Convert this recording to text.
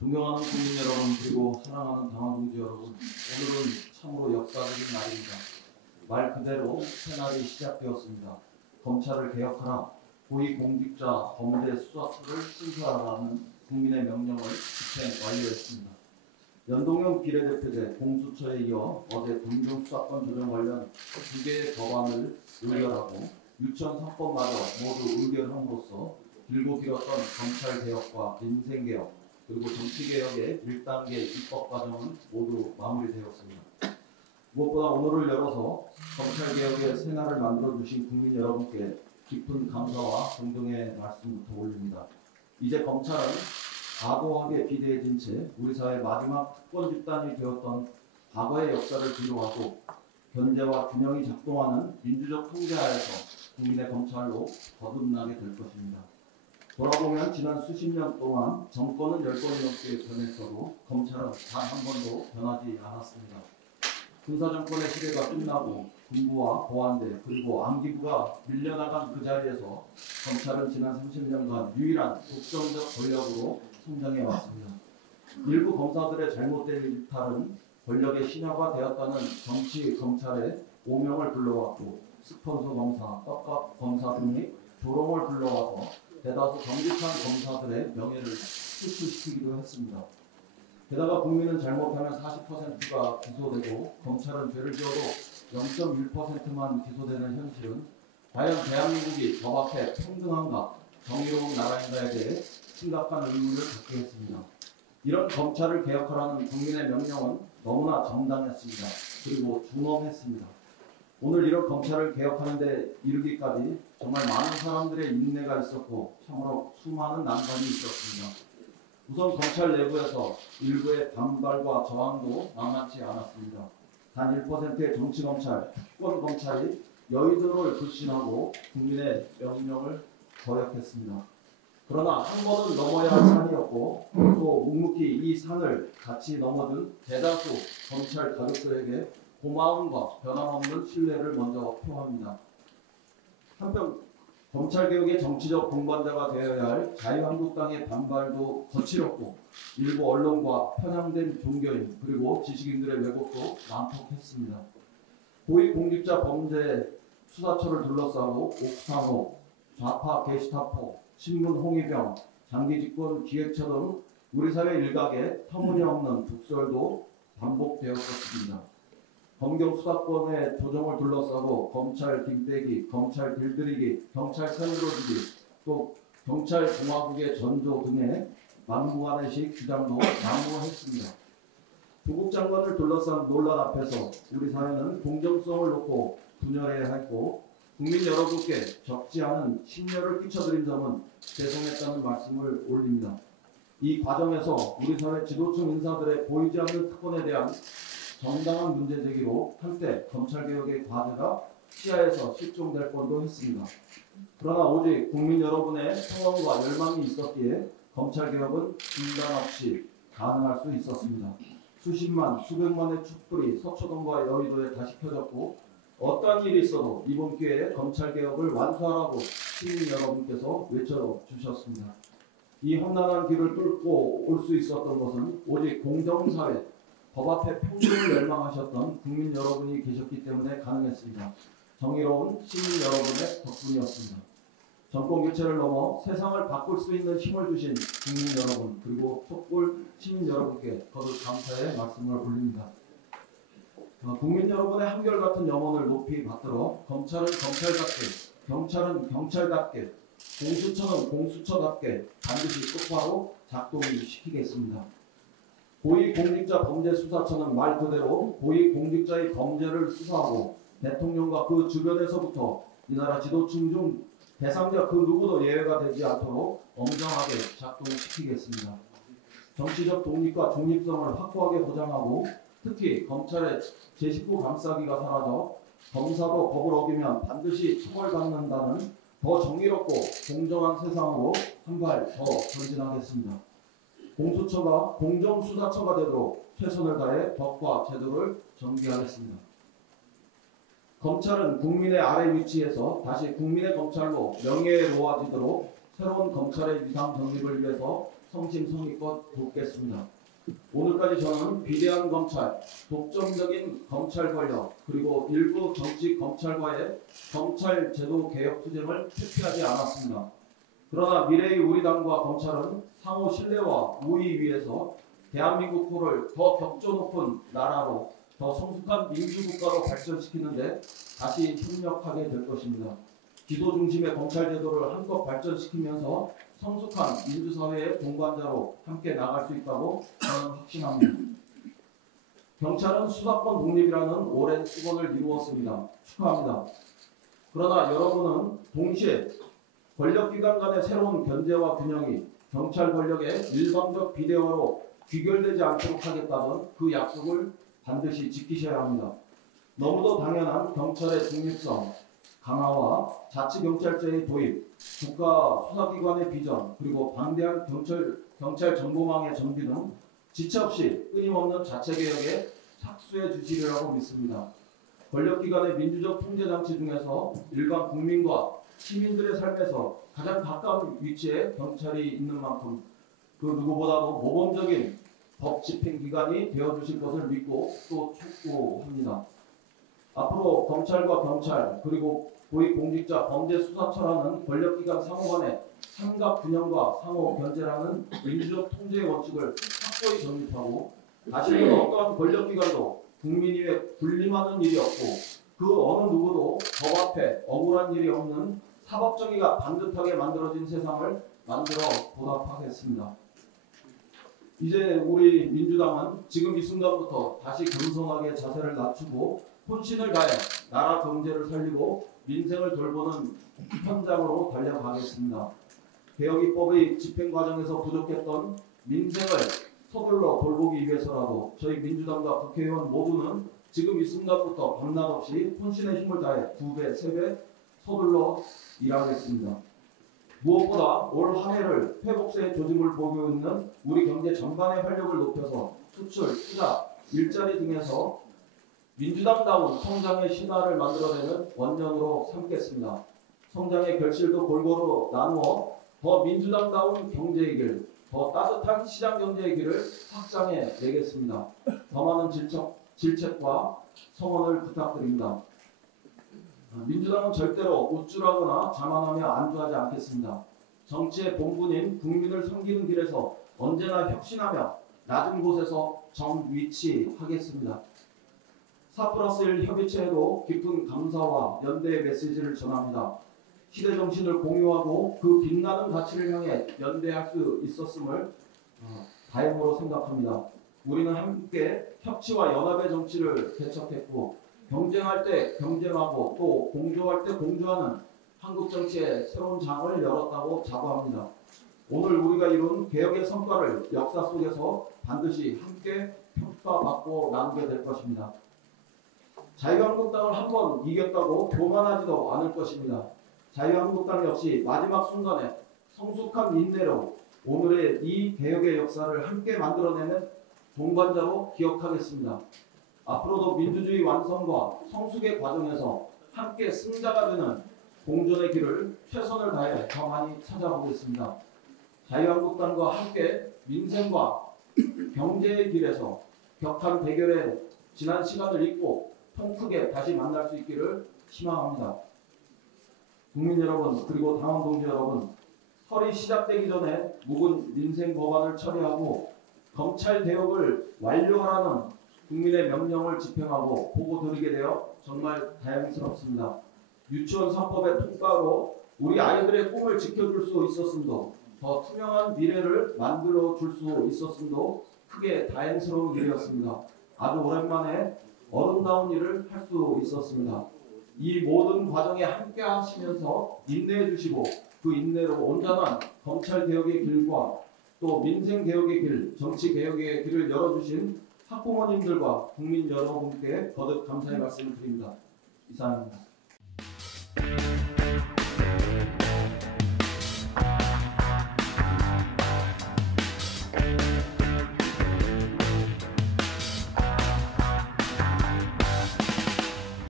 존경하는 국민 여러분, 그리고 사랑하는 당화동지 여러분, 오늘은 참으로 역사적인 날입니다. 말 그대로 새날이 시작되었습니다. 검찰을 개혁하라, 고위공직자 범죄 수사처를 신설하라는 국민의 명령을 집행 완료했습니다. 연동형 비례대표제 공수처에 이어 어제 공정수사권 조정 관련 2개의 법안을 의결하고 유치원 3법마저 모두 의결함으로써 길고 길었던 검찰개혁과 민생개혁 그리고 정치개혁의 1단계 입법 과정은 모두 마무리되었습니다. 무엇보다 오늘을 열어서 검찰개혁의 새날을 만들어주신 국민 여러분께 깊은 감사와 존경의 말씀부터 올립니다. 이제 검찰은 과도하게 비대해진 채 우리 사회 마지막 특권 집단이 되었던 과거의 역사를 뒤로하고 견제와 균형이 작동하는 민주적 통제하에서 국민의 검찰로 거듭나게 될 것입니다. 돌아보면 지난 수십 년 동안 정권은 10번이 넘게 변했어도 검찰은 단 한 번도 변하지 않았습니다. 군사정권의 시대가 끝나고 군부와 보안대 그리고 안기부가 밀려나간 그 자리에서 검찰은 지난 30년간 유일한 독점적 권력으로 성장해 왔습니다. 일부 검사들의 잘못된 일탈은 권력의 신화가 되었다는 정치 검찰의 오명을 불러왔고 스폰서 검사, 떡값 검사 등이 조롱을 불러와서 대다수 정직한 검사들의 명예를 실추시키기도 했습니다. 게다가 국민은 잘못하면 40%가 기소되고 검찰은 죄를 지어도 0.1%만 기소되는 현실은 과연 대한민국이 법 앞에 평등한가, 정의로운 나라인가에 대해 심각한 의문을 갖게 했습니다. 이런 검찰을 개혁하라는 국민의 명령은 너무나 정당했습니다. 그리고 준엄했습니다. 오늘 이런 검찰을 개혁하는 데 이르기까지 정말 많은 사람들의 인내가 있었고 참으로 수많은 난관이 있었습니다. 우선 검찰 내부에서 일부의 반발과 저항도 만만치 않았습니다. 단 1%의 정치검찰, 특권검찰이 여의도를 불신하고 국민의 명령을 거역했습니다. 그러나 한 번은 넘어야 할 산이었고 또 묵묵히 이 산을 같이 넘어든 대다수 검찰 가족들에게 고마움과 변함없는 신뢰를 먼저 표합니다. 한편 검찰개혁의 정치적 동반자가 되어야 할 자유한국당의 반발도 거칠었고 일부 언론과 편향된 종교인 그리고 지식인들의 왜곡도 난폭했습니다. 고위공직자 범죄 수사처를 둘러싸고 옥상호, 좌파 게시타포, 신문 홍위병, 장기집권 기획처 등 우리 사회 일각의 터무니없는 독설도 반복되었었습니다. 검경 수사권의 조정을 둘러싸고 검찰 뒷배기, 검찰 길들이기, 경찰 편들어주기, 또 경찰 공화국의 전조 등의 막무가내식 주장도 난무했습니다. 조국 장관을 둘러싼 논란 앞에서 우리 사회는 공정성을 놓고 분열해야 했고 국민 여러분께 적지 않은 심려를 끼쳐드린 점은 죄송했다는 말씀을 올립니다. 이 과정에서 우리 사회 지도층 인사들의 보이지 않는 특권에 대한 정당한 문제 제기로 한때 검찰개혁의 과제가 시야에서 실종될 뻔도 했습니다. 그러나 오직 국민 여러분의 소원과 열망이 있었기에 검찰개혁은 중단 없이 가능할 수 있었습니다. 수십만, 수백만의 촛불이 서초동과 여의도에 다시 켜졌고 어떠한 일이 있어도 이번 기회에 검찰개혁을 완수하라고 시민 여러분께서 외쳐주셨습니다. 이 험난한 길을 뚫고 올 수 있었던 것은 오직 공정사회, 법 앞에 평등을 열망하셨던 국민 여러분이 계셨기 때문에 가능했습니다. 정의로운 시민 여러분의 덕분이었습니다. 정권 교체를 넘어 세상을 바꿀 수 있는 힘을 주신 국민 여러분 그리고 촛불 시민 여러분께 거듭 감사의 말씀을 올립니다. 국민 여러분의 한결같은 염원을 높이 받들어 검찰은 검찰답게, 경찰은 경찰답게, 공수처는 공수처답게 반드시 똑바로 작동시키겠습니다. 고위공직자 범죄수사처는 말 그대로 고위공직자의 범죄를 수사하고 대통령과 그 주변에서부터 이 나라 지도층 중 대상자 그 누구도 예외가 되지 않도록 엄정하게 작동시키겠습니다. 정치적 독립과 중립성을 확고하게 보장하고 특히 검찰의 제19 감싸기가 사라져 검사도 법을 어기면 반드시 처벌받는다는 더 정의롭고 공정한 세상으로 한 발 더 전진하겠습니다. 공수처가 공정수사처가 되도록 최선을 다해 법과 제도를 정비하겠습니다. 검찰은 국민의 아래 위치에서 다시 국민의 검찰로 명예로워지도록 새로운 검찰의 위상 정립을 위해서 성심성의껏 돕겠습니다. 오늘까지 저는 비대한 검찰, 독점적인 검찰 권력, 그리고 일부 정치 검찰과의 검찰 제도 개혁 투쟁을 회피하지 않았습니다. 그러나 미래의 우리 당과 검찰은 상호 신뢰와 우위 위에서 대한민국을 더 격조 높은 나라로 더 성숙한 민주국가로 발전시키는데 다시 협력하게 될 것입니다. 기소 중심의 검찰 제도를 한껏 발전시키면서 성숙한 민주사회의 동반자로 함께 나갈 수 있다고 저는 확신합니다. 경찰은 수사권 독립이라는 오랜 수건을 이루었습니다. 축하합니다. 그러나 여러분은 동시에 권력기관 간의 새로운 견제와 균형이 경찰 권력의 일방적 비대화로 귀결되지 않도록 하겠다는 그 약속을 반드시 지키셔야 합니다. 너무도 당연한 경찰의 중립성, 강화와 자치경찰제의 도입, 국가 수사기관의 비전, 그리고 방대한 경찰 정보망의 정비 등 지체 없이 끊임없는 자체개혁에 착수해 주시리라고 믿습니다. 권력기관의 민주적 통제장치 중에서 일반 국민과 시민들의 삶에서 가장 가까운 위치에 경찰이 있는 만큼 그 누구보다도 모범적인 법 집행기관이 되어주실 것을 믿고 또 촉구합니다. 앞으로 검찰과 경찰 그리고 고위공직자 범죄수사처라는 권력기관 상호 간의 삼각균형과 상호 견제라는 민주적 통제의 원칙을 확고히 정립하고 다시는 어떠한 권력기관도 국민 위에 군림하는 일이 없고 그 어느 누구도 법 앞에 억울한 일이 없는 사법정의가 반듯하게 만들어진 세상을 만들어 보답하겠습니다. 이제 우리 민주당은 지금 이 순간부터 다시 겸손하게 자세를 낮추고 혼신을 다해 나라 경제를 살리고 민생을 돌보는 현장으로 달려가겠습니다. 개혁입법의 집행 과정에서 부족했던 민생을 서둘러 돌보기 위해서라도 저희 민주당과 국회의원 모두는 지금 이 순간부터 밤낮 없이 혼신의 힘을 다해 2배, 3배 서둘러 일하겠습니다. 무엇보다 올 한 해를 회복세의 조짐을 보이고 있는 우리 경제 전반의 활력을 높여서 수출, 투자, 일자리 등에서 민주당다운 성장의 신화를 만들어내는 원년으로 삼겠습니다. 성장의 결실도 골고루 나누어 더 민주당다운 경제의 길, 더 따뜻한 시장 경제의 길을 확장해 내겠습니다. 더 많은 질책과 성원을 부탁드립니다. 민주당은 절대로 우쭐하거나 자만하며 안주하지 않겠습니다. 정치의 본분인 국민을 섬기는 길에서 언제나 혁신하며 낮은 곳에서 정위치하겠습니다. 4+1 협의체에도 깊은 감사와 연대의 메시지를 전합니다. 시대 정신을 공유하고 그 빛나는 가치를 향해 연대할 수 있었음을 다행으로 생각합니다. 우리는 함께 협치와 연합의 정치를 개척했고 경쟁할 때 경쟁하고 또 공조할 때 공조하는 한국 정치의 새로운 장을 열었다고 자부합니다. 오늘 우리가 이룬 개혁의 성과를 역사 속에서 반드시 함께 평가받고 나누게 될 것입니다. 자유한국당을 한번 이겼다고 교만하지도 않을 것입니다. 자유한국당 역시 마지막 순간에 성숙한 인내로 오늘의 이 개혁의 역사를 함께 만들어내는 동반자로 기억하겠습니다. 앞으로도 민주주의 완성과 성숙의 과정에서 함께 승자가 되는 공존의 길을 최선을 다해 더 많이 찾아보겠습니다. 자유한국당과 함께 민생과 경제의 길에서 격한 대결의 지난 시간을 잊고 통크게 다시 만날 수 있기를 희망합니다. 국민 여러분 그리고 당원 동지 여러분, 설이 시작되기 전에 묵은 민생 법안을 처리하고 검찰 개혁을 완료하라는 국민의 명령을 집행하고 보고드리게 되어 정말 다행스럽습니다. 유치원 3법의 통과로 우리 아이들의 꿈을 지켜줄 수 있었음도 더 투명한 미래를 만들어 줄 수 있었음도 크게 다행스러운 일이었습니다. 아주 오랜만에 어른다운 일을 할 수 있었습니다. 이 모든 과정에 함께 하시면서 인내해 주시고 그 인내로 온전한 검찰 개혁의 길과 또 민생 개혁의 길, 정치 개혁의 길을 열어주신 학부모님들과 국민 여러분께 거듭 감사의 말씀을 드립니다. 이상입니다.